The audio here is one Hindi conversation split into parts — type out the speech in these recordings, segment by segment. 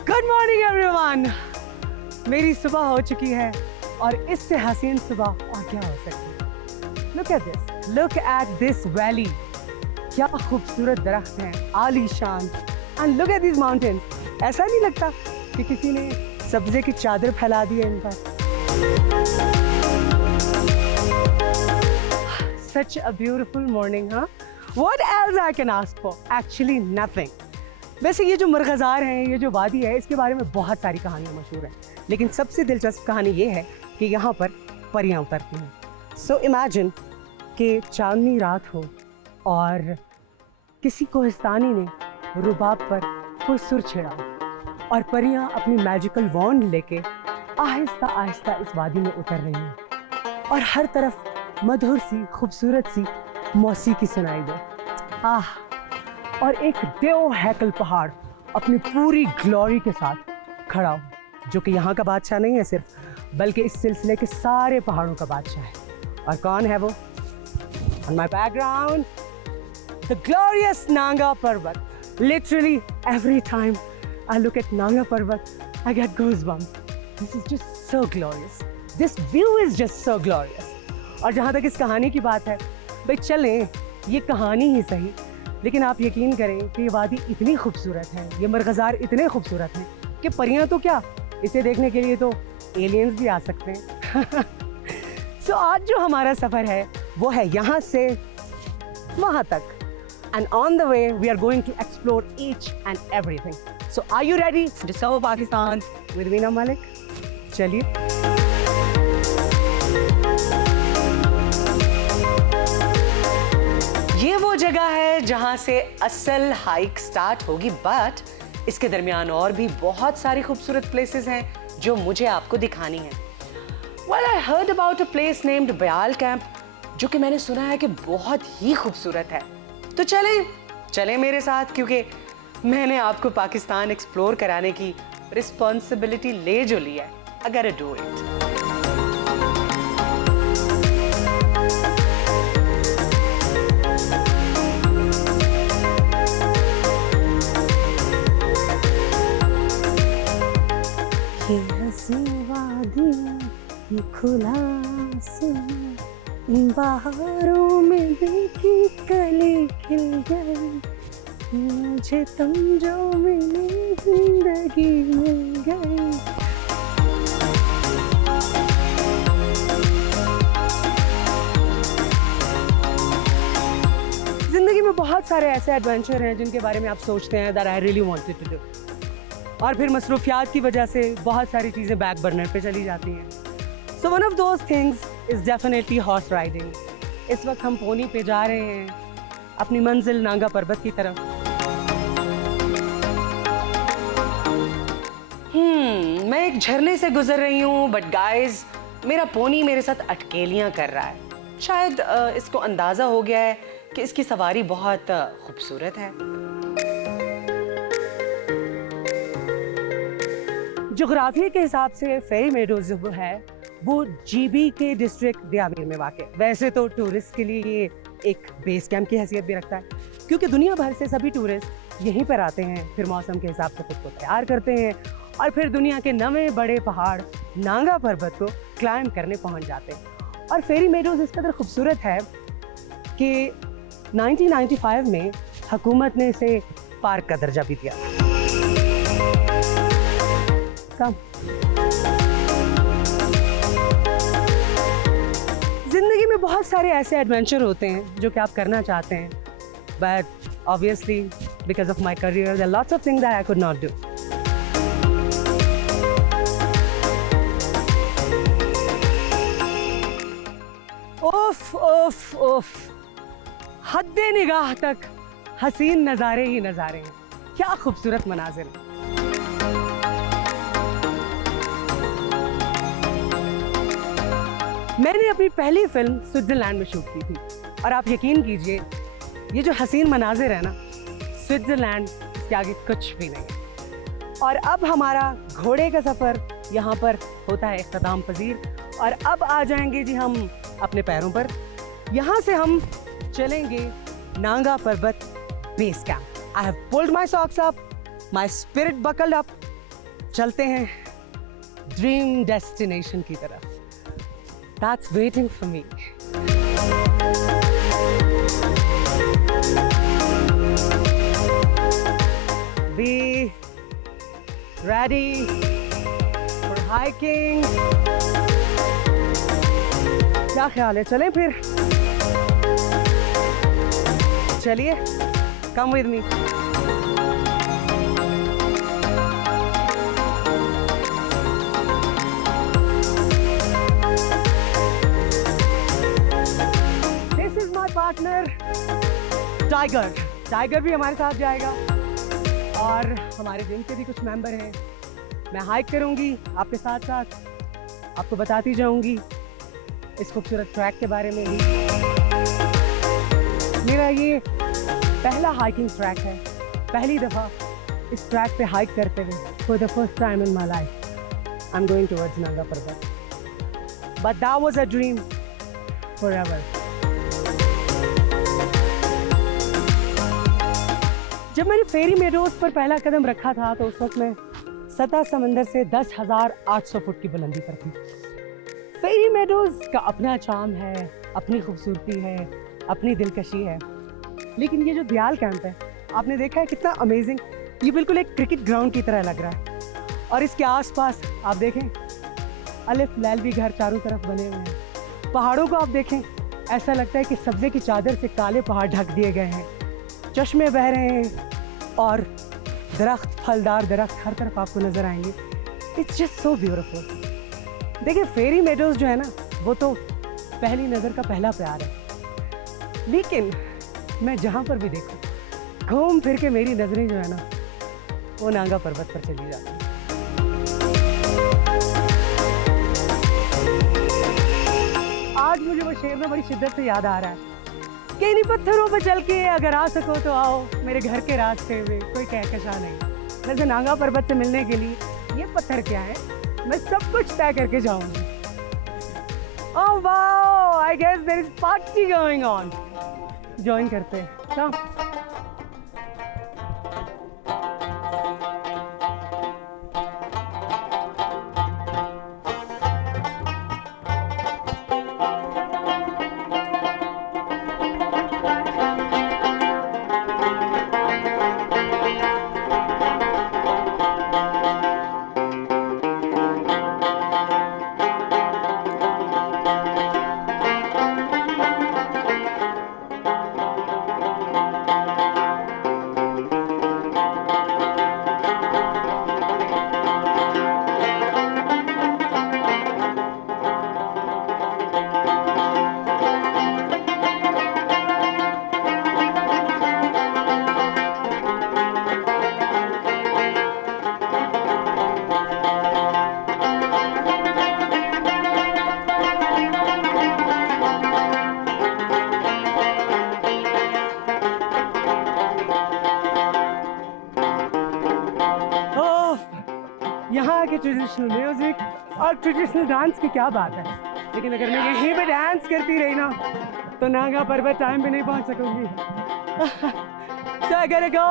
Good morning everyone. मेरी सुबह हो चुकी है और इससे हसीन सुबह और क्या हो सकती है। Look at this valley. क्या खूबसूरत दरख्त हैं, आलीशान। And look at this mountains. ऐसा नहीं लगता कि किसी ने सब्जे की चादर फैला दी है इन पर। Such a beautiful morning, huh? What else I can ask for? Actually nothing. वैसे ये जो मरग़ज़ार हैं, ये जो वादी है, इसके बारे में बहुत सारी कहानियाँ मशहूर हैं, लेकिन सबसे दिलचस्प कहानी ये है कि यहाँ पर परियाँ उतरती हैं। So imagine कि चांदनी रात हो और किसी कोहिस्तानी ने रुबाब पर कोई सुर छेड़ा और परियाँ अपनी मैजिकल वॉन्ड लेके आहिस्ता आहिस्ता इस वादी में उतर रही हैं और हर तरफ मधुर सी खूबसूरत सी मौसीकी सुनाई दे। आह, और एक देव हैकल पहाड़ अपनी पूरी ग्लोरी के साथ खड़ा हो, जो कि यहाँ का बादशाह नहीं है सिर्फ, बल्कि इस सिलसिले के सारे पहाड़ों का बादशाह है। और कौन है वो? On my background the glorious Nanga Parbat. Literally every time I look at Nanga Parbat I get goosebumps. This is just so glorious, this view is just so glorious. और जहाँ तक इस कहानी की बात है, भाई चलें, ये कहानी ही सही, लेकिन आप यकीन करें कि ये वादी इतनी खूबसूरत है, ये मरग़ज़ार इतने खूबसूरत हैं कि परियां तो क्या, इसे देखने के लिए तो एलियंस भी आ सकते हैं। सो आज जो हमारा सफ़र है वो है यहाँ से वहाँ तक, and on the way we are going to explore each and everything. So are you ready to discover Pakistan with Meena Malik? चलिए। ये वो जगह है जहाँ से असल हाइक स्टार्ट होगी, बट इसके दरमियान और भी बहुत सारी खूबसूरत प्लेसेस हैं जो मुझे आपको दिखानी है। Well, I heard about a place named Bayal camp, जो कि मैंने सुना है कि बहुत ही खूबसूरत है। तो चलें मेरे साथ, क्योंकि मैंने आपको पाकिस्तान एक्सप्लोर कराने की रिस्पॉन्सिबिलिटी ले जो ली है। I gotta do it. ये हंसी वादियाँ, ये खुला आसमां, इन बहारों में देखी कली खिल गई, मुझे तुम जो मिले जिंदगी मिल गई। जिंदगी में बहुत सारे ऐसे एडवेंचर हैं जिनके बारे में आप सोचते हैं that I really wanted to do, और फिर मसरूफियात की वजह से बहुत सारी चीज़ें बैक बर्नर पे चली जाती हैं। So one of those things is definitely horse riding. इस वक्त हम पोनी पे जा रहे हैं अपनी मंजिल नांगा पर्वत की तरफ। मैं एक झरने से गुजर रही हूँ, बट गाइज मेरा पोनी मेरे साथ अटकेलियाँ कर रहा है। शायद इसको अंदाज़ा हो गया है कि इसकी सवारी बहुत खूबसूरत है। जोग्राफी के हिसाब से फेरी मेडोज जो है वो जीबी के डिस्ट्रिक्ट दियामीर में वाक़ है। वैसे तो टूरिस्ट के लिए ये एक बेस कैंप की हैसियत भी रखता है, क्योंकि दुनिया भर से सभी टूरिस्ट यहीं पर आते हैं, फिर मौसम के हिसाब से खुद को तैयार करते हैं और फिर दुनिया के नवे बड़े पहाड़ नांगा पर्वत को क्लाइंब करने पहुंच जाते हैं। और फेरी मेडोज इस कदर खूबसूरत है कि 1995 में हुकूमत ने इसे पार्क का दर्जा भी दिया। जिंदगी में बहुत सारे ऐसे एडवेंचर होते हैं जो कि आप करना चाहते हैं, but obviously because of my career there are lots of things that I could not do. उफ उफ उफ, हद्दे निगाह तक हसीन नज़ारे ही नज़ारे हैं। क्या खूबसूरत मनाजिर है। मैंने अपनी पहली फिल्म स्विट्ज़रलैंड में शूट की थी, और आप यकीन कीजिए ये जो हसीन मनाजिर है ना, स्विट्ज़रलैंड इसके आगे कुछ भी नहीं है। और अब हमारा घोड़े का सफ़र यहाँ पर होता है इख्तिताम पजीर, और अब आ जाएंगे जी हम अपने पैरों पर। यहाँ से हम चलेंगे नांगा पर्वत base camp. I have pulled my socks up, my spirit buckled up, चलते हैं ड्रीम डेस्टिनेशन की तरफ. That's waiting for me. Be ready for hiking. क्या ख्याल है, चलें फिर? चलिए, come with me. This is my partner, Tiger. Tiger भी हमारे साथ जाएगा और हमारे जिम के भी कुछ मेंबर हैं. मैं हाइक करूंगी आपके साथ साथ, आपको बताती जाऊंगी इस खूबसूरत ट्रैक के बारे में भी. मेरा ये पहला हाइकिंग ट्रैक है, पहली दफ़ा इस ट्रैक पे हाइक करते हुए. For the first time in my life I am going towards Nanga Parbat. But that was a dream forever. जब मैंने फेरी मेडोज पर पहला कदम रखा था तो उस वक्त मैं सतह समंदर से 10,800 फुट की बुलंदी पर थी. फेरी मेडोज का अपना चार्म है, अपनी खूबसूरती है, अपनी दिलकशी है. लेकिन ये जो दयाल कैंप है, आपने देखा है कितना अमेजिंग. ये बिल्कुल एक क्रिकेट ग्राउंड की तरह लग रहा है और इसके आसपास आप देखें अलिफ लैलवी घर चारों तरफ बने हुए हैं. पहाड़ों को आप देखें, ऐसा लगता है कि सब्जे की चादर से काले पहाड़ ढक दिए गए हैं. चश्मे बह रहे हैं और दरख्त, फलदार दरख्त हर तरफ आपको नज़र आएंगे. It's just so beautiful. देखिए, फेरी मेडोज जो है ना, वो तो पहली नज़र का पहला प्यार है. लेकिन मैं जहाँ पर भी देखूँ, घूम फिर के मेरी नज़रें जो है ना, वो नागा पर्वत पर चली जाती हैं. आज मुझे वो शेर ना बड़ी शिद्दत से याद आ रहा है कि इन्हीं पत्थरों पर चल के अगर आ सको तो आओ मेरे घर के रास्ते में, कोई कहकशा नहीं. वैसे नागा पर्वत से मिलने के लिए ये पत्थर क्या है, मैं सब कुछ तय करके जाऊंगी. Oh wow, I guess there is party going on. Join करते हैं. Come. यहाँ के ट्रेडिशनल म्यूजिक और ट्रेडिशनल डांस की क्या बात है. लेकिन अगर मैं यहीं पे डांस करती रही ना तो नागा पर्वत टाइम पे नहीं पहुँच सकूंगी. So I gotta go.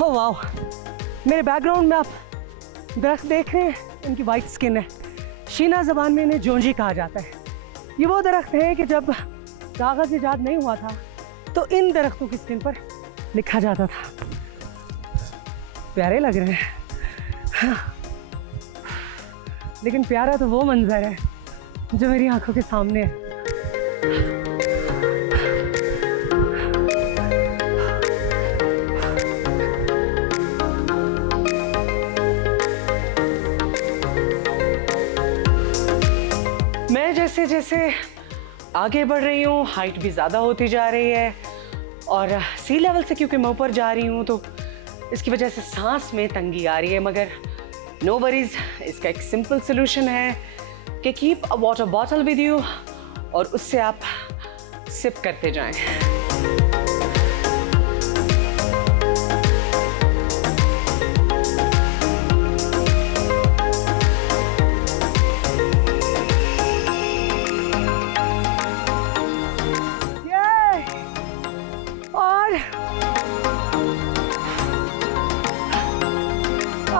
Oh wow, मेरे बैकग्राउंड में आप दरख्त देख रहे हैं, इनकी वाइट स्किन है. शीना ज़बान में इन्हें जोंजी कहा जाता है. ये वो दरख्त हैं कि जब कागज़ ईजाद नहीं हुआ था तो इन दरख्तों की स्किन पर लिखा जाता था. प्यारे लग रहे हैं. हाँ. लेकिन प्यारा तो वो मंजर है जो मेरी आंखों के सामने है. मैं जैसे जैसे आगे बढ़ रही हूँ, हाइट भी ज़्यादा होती जा रही है और सी लेवल से क्योंकि मैं ऊपर जा रही हूँ तो इसकी वजह से सांस में तंगी आ रही है। मगर नो वरीज, इसका एक सिंपल सोल्यूशन है कि keep a water bottle with you और उससे आप सिप करते जाएं।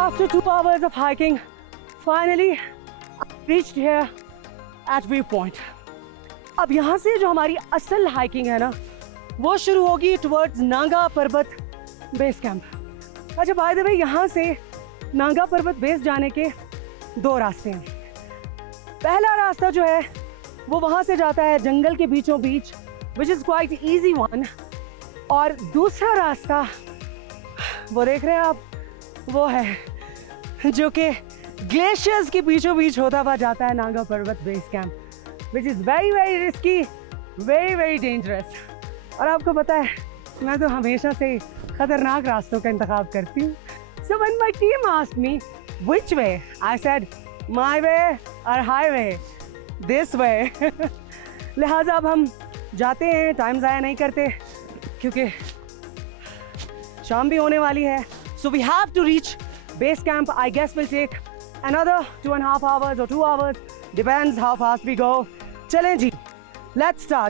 After 2 hours of hiking, finally reached here at view point. अब यहाँ से जो हमारी असल हाइकिंग है ना, वो शुरू होगी टुवर्ड्स नागा पर्वत बेस कैंप। अच्छा, बाय द वे, यहाँ से नागा पर्वत बेस जाने के 2 रास्ते हैं। पहला रास्ता जो है वो वहाँ से जाता है जंगल के बीचों बीच, which is quite easy one. और दूसरा रास्ता वो देख रहे हैं आप, वो है जो कि ग्लेशियर्स के बीचों बीच होता हुआ जाता है नागा पर्वत base camp, which is very very risky, very very dangerous. और आपको पता है, मैं तो हमेशा से खतरनाक रास्तों का इंतखाब करती हूँ। So when my team asked me which way, I said my way और हाईवे, दिस वे। लिहाजा अब हम जाते हैं, टाइम ज़ाया नहीं करते क्योंकि शाम भी होने वाली है। So we have to reach base camp. I guess will take another 2.5 hours or 2 hours, depends how fast we go. चलें जी, let's start.